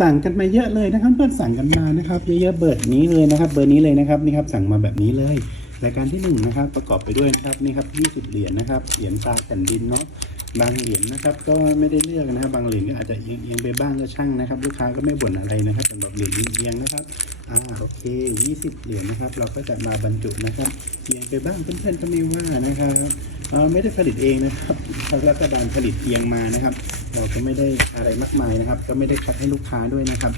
สั่งกันมาเยอะเลยนะครับเพื่อนสั่งกันมานะครับ เยอะๆเบอร์นี้เลยนะครับ เบอร์นี้เลยนะครับนี่ครับสั่งมาแบบนี้เลยรายการที่หนึ่งนะครับประกอบไปด้วยนะครับนี่ครับ20 เหรียญนะครับเหรียญตาแผ่นดินเนาะบางเหรียญนะครับก็ไม่ได้เลือกนะครับ บางเหรียญก็อาจจะเอียงๆไปบ้างก็ช่างนะครับ ลูกค้าก็ไม่บ่นอะไรนะครับสำหรับเหรียญเอียงนะครับอ่าโอเค 20 เหรียญนะครับ เราก็จะมาบรรจุนะครับเอียงไปบ้างเพื่อนๆก็ไม่ว่านะครับ ไม่ได้ผลิตเองนะครับทางรัฐบาลผลิตเอียงมานะครับ เราก็ไม่ได้อะไรมากมายนะครับ ก็ไม่ได้คัดให้ลูกค้าด้วยนะครับ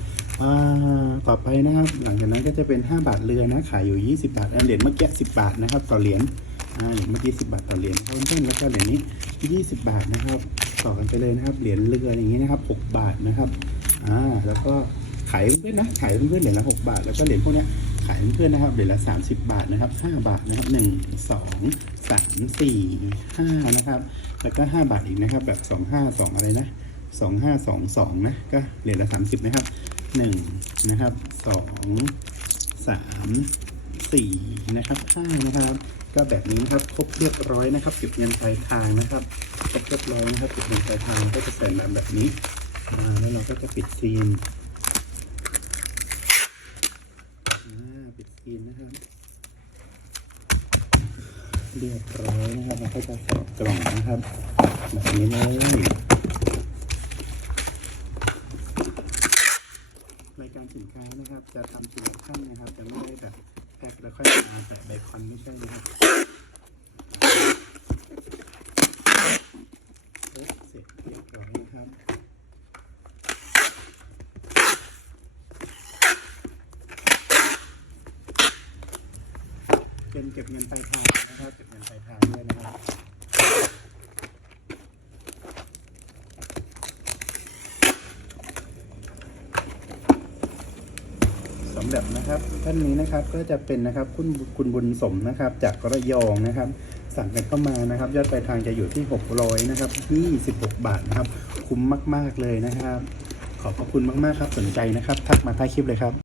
ต่อไปนะครับ หลังจากนั้นก็จะเป็น 5 บาทเรือนะขายอยู่ 20 บาทเหรียญเมื่อกี้10 บาทนะครับ ต่อเหรียญอ่าเหรียญเมื่อกี้10 บาทต่อเหรียญเพิ่มๆแล้วก็เหรียญนี้ 20 บาทนะครับ ต่อกันไปเลยนะครับเหรียญเรืออย่างนี้นะครับ 6 บาทนะครับอ่าแล้วก็ ขายเพื่อนๆนะขายเพื่อนๆเหรียญละ6บาท แล้วก็เหรียญพวกนี้ขายเพื่อนๆนะครับเหรียญละ30บาทนะครับ5บาทนะครับ1 2 3 4 5นะครับ แล้วก็5บาทอีกนะครับ แบบ2 5 2องอะไรนะสองห้าสองสองนะก็เหรียญละสามสิบนะครับหนึ่งนะครับสองสามสี่นะครับห้านะครับ ก็แบบนี้นะครับครบเรียบร้อยนะครับเก็บเงินปลายทางนะครับครบเรียบร้อยนะครับเก็บเงินปลายทางก็จะใส่มาแบบนี้อ่าแล้วเราก็จะปิดซีนอ่ีนนะครับ เรียบร้อยนะครับเราก็จะใส่กล่องนะครับแบบนี้เลยรายการสินค้านะครับ จะทำทีละขั้นนะครับจะไม่ได้แบบแพ็คแล้วค่อยมาแต่เบคอนไม่ใช่นะครับโอ๊ะเสร็จเรียบร้อยนะครับ เป็นเก็บเงินปลายทางนะครับเก็บเงินปลายทางด้วยนะครับสำหรับนะครับท่านนี้นะครับก็จะเป็นนะครับคุณคุณบุญสมนะครับ จากระยองนะครับ สั่งกันเข้ามานะครับ ยอดปลายทางจะอยู่ที่ 600นะครับ26 บาทนะครับ คุ้มมาก ๆเลยนะครับ ขอบพระคุณมากๆครับสนใจนะครับ ทักมาใต้คลิปเลยครับ